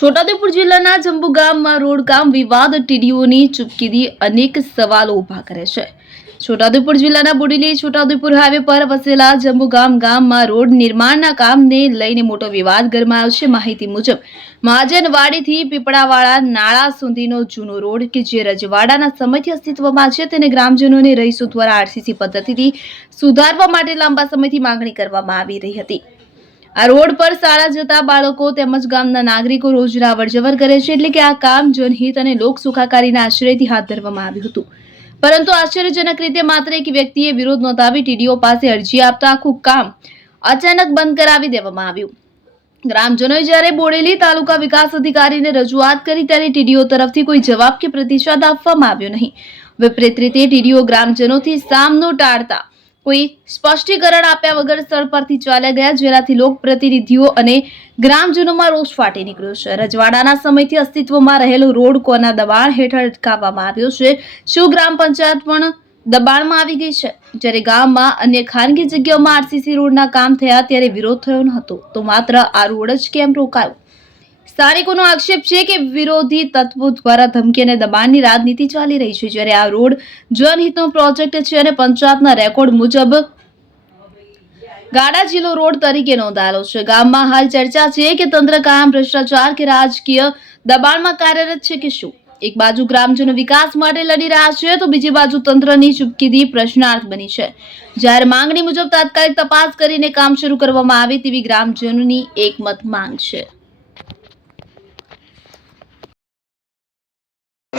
છોટાઉદેપુર જિલ્લાના જંબુ ગામમાં રોડ કામ વિવાદ, ટીડીઓની ચૂપકીદી અનેક સવાલો ઊભા કરે છે. છોટાઉદેપુર જિલ્લાના બોડેલી છોટાઉદેપુર હાઈવે પર વસેલા જંબુ ગામ ગામમાં રોડ નિર્માણના કામને લઈને મોટો વિવાદ ગરમાયો છે. માહિતી મુજબ મહાજનવાડીથી પીપળાવાળા નાળા સુધીનો જૂનો રોડ કે જે રજવાડાના સમયથી અસ્તિત્વમાં છે તેને ગ્રામજનોને રહીશો દ્વારા આરસીસી પદ્ધતિથી સુધારવા માટે લાંબા સમયથી માંગણી કરવામાં આવી રહી હતી. આ રોડ પર શાળા જતા બાળકો તેમજ ગામના નાગરિકો રોજના અવરજવર કરે છે એટલે કે આ કામ જનહિત અને લોક સુખાકારીના આશ્રયથી હાથ ધરવામાં આવ્યું હતું. પરંતુ આશ્ચર્યજનક રીતે માત્ર એક વ્યક્તિએ વિરોધ નોંધાવી ટીડીઓ પાસે અરજી આપતા આખું કામ અચાનક બંધ કરાવી દેવામાં આવ્યું. ગ્રામજનોએ જ્યારે બોડેલી તાલુકા વિકાસ અધિકારીને રજૂઆત કરી ત્યારે ટીડીઓ તરફથી કોઈ જવાબ કે પ્રતિસાદ આપવામાં આવ્યો નહીં. વિપરીત રીતે ટીડીઓ ગ્રામજનોથી સામનો ટાળતા કોઈ સ્પષ્ટીકરણ આપ્યા વગર સ્થળ પરથી ચાલ્યા ગયા, જેનાથી લોકપ્રતિનિધિઓ અને ગ્રામજનોમાં રોષ ફાટી નીકળ્યો છે. રજવાડાના સમયથી અસ્તિત્વમાં રહેલો રોડ કોના દબાણ હેઠળ અટકાવવામાં આવ્યો છે, શું ગ્રામ પંચાયત પણ દબાણમાં આવી ગઈ છે? જ્યારે ગામમાં અન્ય ખાનગી જગ્યાઓમાં આરસીસી રોડના કામ થયા, ત્યારે વિરોધ થયો ન હતો, તો માત્ર આ રોડ જ કેમ રોકાયો? સ્થાનિકોનો આક્ષેપ છે કે વિરોધી તત્વો દ્વારા ધમકી અને દબાણની રાજનીતિ ચાલી રહી છે, જ્યારે આ રોડ જનહિતનો પ્રોજેક્ટ છે અને પંચાયતના રેકોર્ડ મુજબ ગાડા જિલ્લો રોડ તરીકે નોંધાયેલો છે. ગામમાં હાલ ચર્ચા છે કે તંત્ર કાયમ ભ્રષ્ટાચાર કે રાજકીય દબાણમાં કાર્યરત છે કે શું? એક બાજુ ગ્રામજનો વિકાસ માટે લડી રહ્યા છે, તો બીજી બાજુ તંત્રની ચૂપકીદી પ્રશ્નાર્થ બની છે. જ્યારે માંગણી મુજબ તાત્કાલિક તપાસ કરીને કામ શરૂ કરવામાં આવે તેવી ગ્રામજનોની એકમત માંગ છે.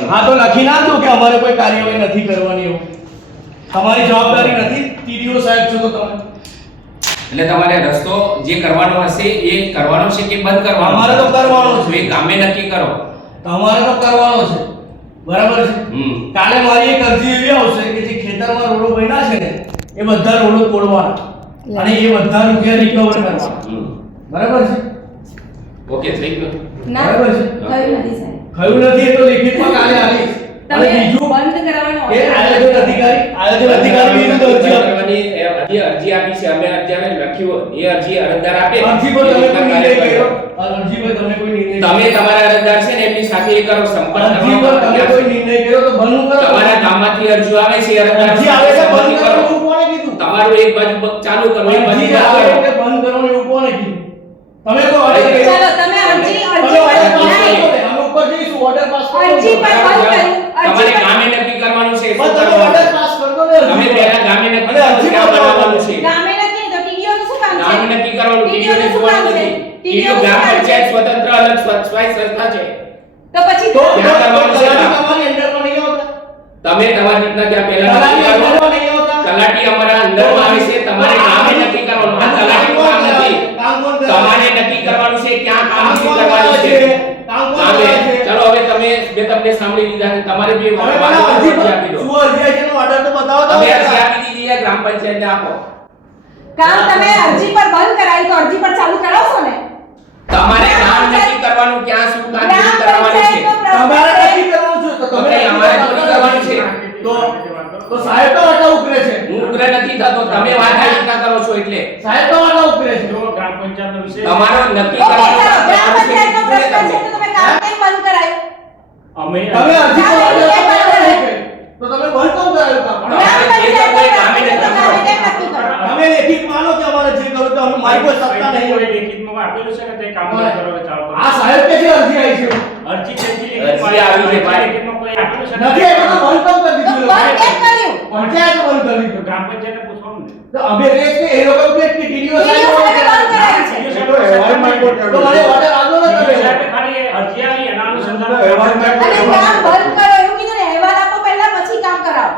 હા તો લખી નાખજો કે અમારે કોઈ કાર્યવાહી નથી કરવાની એવું. તમારી જવાબદારી નથી. ટીડીઓ સાહેબ છો તો તમે. એટલે તમારે રસ્તો જે કરવાનો હશે એ કરવાનો છે કે બંધ કરવાનો અમારે તો કરવાનો છે. એ ગામે નક્કી કરો. તમારે તો કરવાનો છે. બરાબર છે? હમ. કાલે મારી એક અરજી એવી આવશે કે જે ખેતરમાં રોડો બન્યા છે ને એ બધા રોડો તોડવાના. અને એ બધા રૂપિયા રિકવર કરવાના બરાબર છે? ઓકે થઈ ગયું ના બરાબર છે. થઈ નથી સાહેબ. ખરું નથી એ તો લેખિતમાં કાલે આવીશ અને તમે બીજું બંધ કરાવવાનો એ આયોજન અધિકારી આયોજન અધિકારી વિરુદ્ધ અરજી આપવાની એ અરજી અરજી આપી છે. અમે અત્યારે લખ્યું એ અરજી અરજદાર આપે. અરજી પર તમે કોઈ નિર્ણય કર્યો? અરજી પર તમે કોઈ નિર્ણય તમારા અરજદાર છે ને એમની સાથે એ કરો. સંપર્ક અરજી પર તમે કોઈ નિર્ણય કર્યો તો બંધ કરો. તમારા ગામમાંથી અરજી આવે છે અરજદાર અરજી આવે છે બંધ કરો કોણે કીધું? તમારું એક બાજુ ચાલુ કરો એક બાજુ બંધ કરો. બંધ કરવાનું એવું કોણે કીધું? તમે તો order કર્યો? ચાલો તમે અરજી તમે order અરજી પાસ પર કરો ને, અમે ઉપર જઈશું, order પાસ કરો. અરજી પર બંધ કરી તમારે ગામે નક્કી કરવાનું છે બસ તમે ઓર્ડર પાસ કરી દો ને તમે. પહેલા ગામે નક્કી અને અરજી પર બનાવવાનું છે. ગામે નક્કી તો ટીડીઓ નું શું કામ છે? ગામે નક્કી કરવાનું ટીડીઓ નું શું કામ છે? ટીડીઓ ગ્રામ? પંચાયત સ્વતંત્ર અલગ સ્વાય સંસ્થા છે. તો પછી તો કરવાનું છે? તલાટી નહીં આવતા? તમે તમારી રીતના ત્યાં પહેલા તલાટી અમારા અંદરમાં આવે છે તમારે ગામે નક્કી કરવાનું આ તલાટી કામ નથી કામ કોણ કરે? તમારે નક્કી કરવાનું છે ક્યાં કામ કામ કોણ કરવાનું કરે છે છે? કામ કોણ ગામે કરે છે? ચલો હવે તમે બે તમને સાંભળી લીધા છે તમારે બે તમે મને વાતો અરજી આપી દો શું અરજી છે એનો તો બતાવો તો. તમે અરજી આપી દીધી છે ગ્રામ પંચાયતને આપો કામ તમે અરજી પર બંધ કરાવી તો અરજી પર ચાલુ કરાવશો ને તમારે ગ્રામ ગામ પંચાયત- નક્કી કરવાનું ક્યાં શું કામ ગ્રામ નક્કી કરવાનું છે પંચાયતનો તમારે પ્રશ્ન નક્કી કરવાનું છે તો તો તમે કઈ અમારે નક્કી કરવાનું છે તો તો સાહેબ તો વાટા ઉકરે છે હું ઉગ્ર નથી થતો તમે વાત આ રીતના કરો છો એટલે સાહેબ તો વાટા ઉકરે છે ગ્રામ પંચાયતનો વિષય તમારો નક્કી ઓકે કરવાનું ચાલો ગ્રામ કરવાનું છે, પંચાયતનો ઉગ્ર પ્રશ્ન છે તમે. તો તમે કામ કેમ બંધ કરાયું અમે તમે અરજી ચાલો, પર order એ તો બરાબર બતાવો છે. કે. તો તમે બંધ કેમ કરાવ્યું કામ? ગ્રામ તમારે જે પંચાયતનો કોઈ કામે પ્રશ્ન છે તો તમે કામે કરવાનું. કેમ નક્કી કરો તમે લેખિત માનો કે અમારે જે કરો તો અમે મારી કોઈ સત્તા નહીં. હોય લેખિતમાં આપેલું છે કે તે કામ કરવા ચાલુ. આ સાહેબ કે જે અરજી આવી છે. અરજી કેટલી અરજી આવી છે, ભાઈ. લેખિતમાં કોઈ આપેલું છે નથી એ તો બંધ કરી દીધું કેમ કર્યું. પંચાયત વર્ક કરી દીધું. ગ્રામ પંચાયતને પૂછવાનું ને તો અમે કહે કે એ લોકો કે ટીડીઓ સાહેબ તો મને order આપો ને ટીડીઓ તમે સાહેબે ખાલી અરજી આવી એના અનુસંધાન અને કામ બંધ કરો એવું કીધું ને અહેવાલ આપો પહેલા પછી કામ કરાવો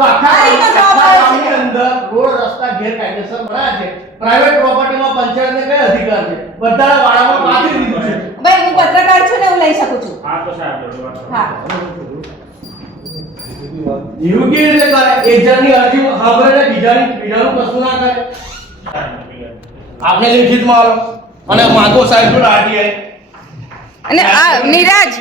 તો આખા આ રીતનો જવાબ આખા આવે છે. ગામની અંદર રોડ રસ્તા ગેરકાયદેસર બનાવ્યા છે. પ્રાઇવેટ પ્રોપર્ટીમાં પંચાયતને કઈ અધિકાર છે? બધાના વાડામાં પાછી દીધું છે. ભાઈ હું પત્રકાર છું ને હું લઈ શકું છું. હા તો સાહેબ જોડે વાત કરો. હા. એવું કેવી રીતે કરે? એક અરજી સાંભળે બીજાની બીજાનું કશું ના કરે. આપણે લેખિતમાં આલો. અને માધો સાહેબ જોડે આરટીઆઈ અને આ નિરાજ